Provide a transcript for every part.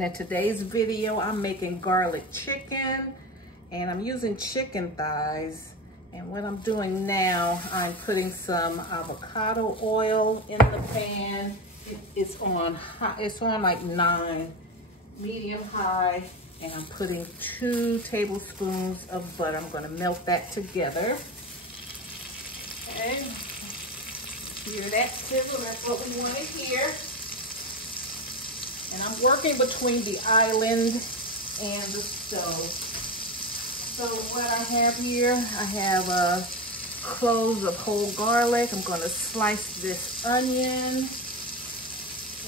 In today's video, I'm making garlic chicken, and I'm using chicken thighs. And what I'm doing now, I'm putting some avocado oil in the pan. It's on high, it's on like 9, medium high, and I'm putting 2 tablespoons of butter. I'm going to melt that together. Okay, hear that sizzle? That's what we want to hear. And I'm working between the island and the stove. So what I have here, I have cloves of whole garlic. I'm going to slice this onion.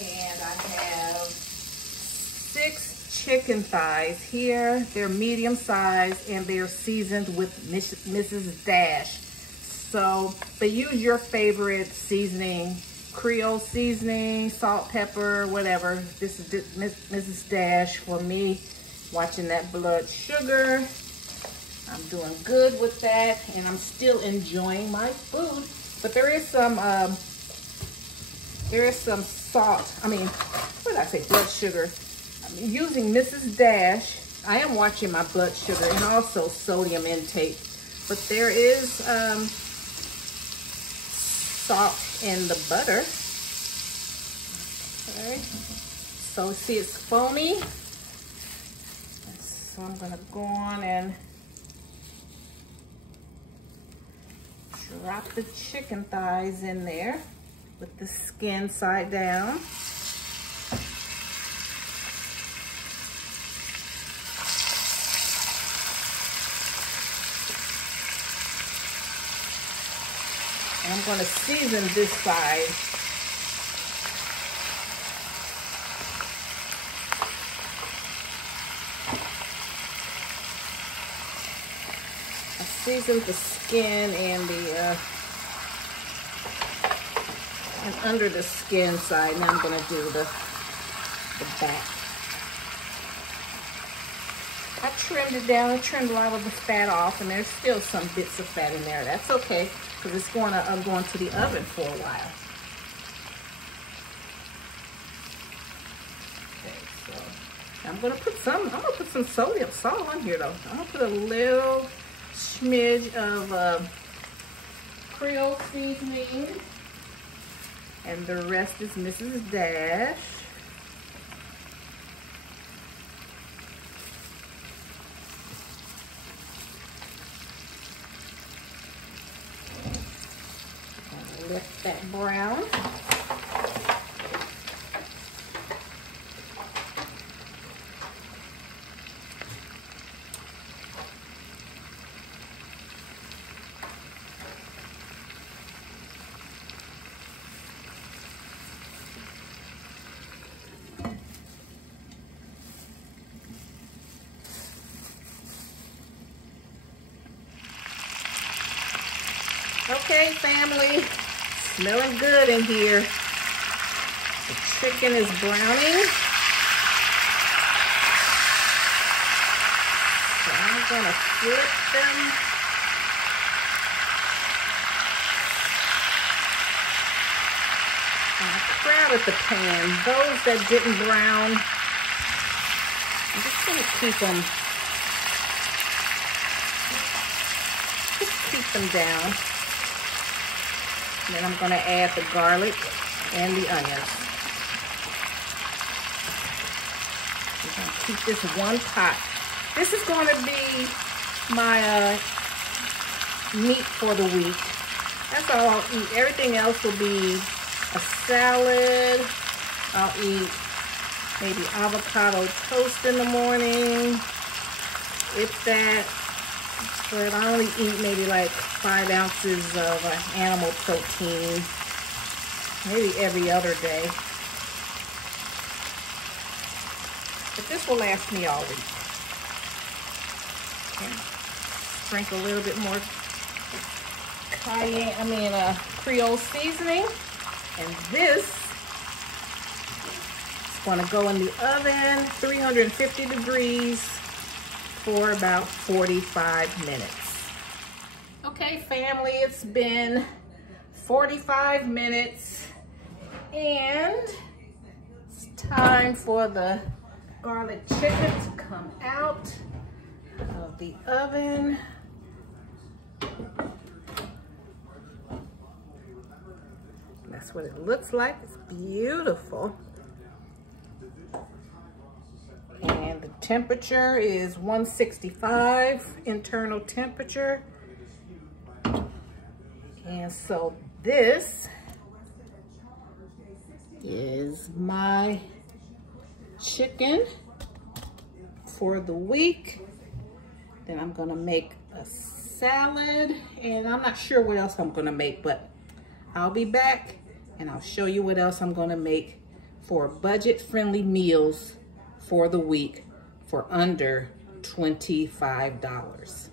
And I have 6 chicken thighs here. They're medium size and they're seasoned with Mrs. Dash. So, but use your favorite seasoning. Creole seasoning, salt, pepper, whatever. This is Mrs. Dash for me. Watching that blood sugar. I'm doing good with that, and I'm still enjoying my food. But there is some salt. I mean, what did I say? Blood sugar. I'm using Mrs. Dash. I am watching my blood sugar and also sodium intake. But there is salt in the butter. Okay, so see it's foamy. So I'm gonna go on and drop the chicken thighs in there with the skin side down. And I'm going to season this side. I seasoned the skin and the and under the skin side. Now I'm going to do the back. I trimmed it down. I trimmed a lot of the fat off, and there's still some bits of fat in there. That's okay, because it's going to go into the oven for a while. Okay, so I'm going to put some sodium salt on here though. I'm going to put a little smidge of Creole seasoning, and the rest is Mrs. Dash. Let that brown. Okay, family. Smelling good in here. The chicken is browning. So I'm gonna flip them. I'm proud of the pan. Those that didn't brown, I'm just gonna keep them down. And then I'm going to add the garlic and the onions. We're going to keep this one pot. This is going to be my meat for the week. That's all I'll eat. Everything else will be a salad. I'll eat maybe avocado toast in the morning, if that. But I only eat maybe like 5 ounces of animal protein, maybe every other day. But this will last me all week. Okay. Sprinkle a little bit more Creole seasoning. And this is going to go in the oven, 350 degrees, for about 45 minutes. Okay, family, it's been 45 minutes and it's time for the garlic chicken to come out of the oven. That's what it looks like. It's beautiful. And the temperature is 165 internal temperature. And so this is my chicken for the week. Then I'm gonna make a salad, and I'm not sure what else I'm gonna make, but I'll be back and I'll show you what else I'm gonna make for budget-friendly meals for the week for under $25.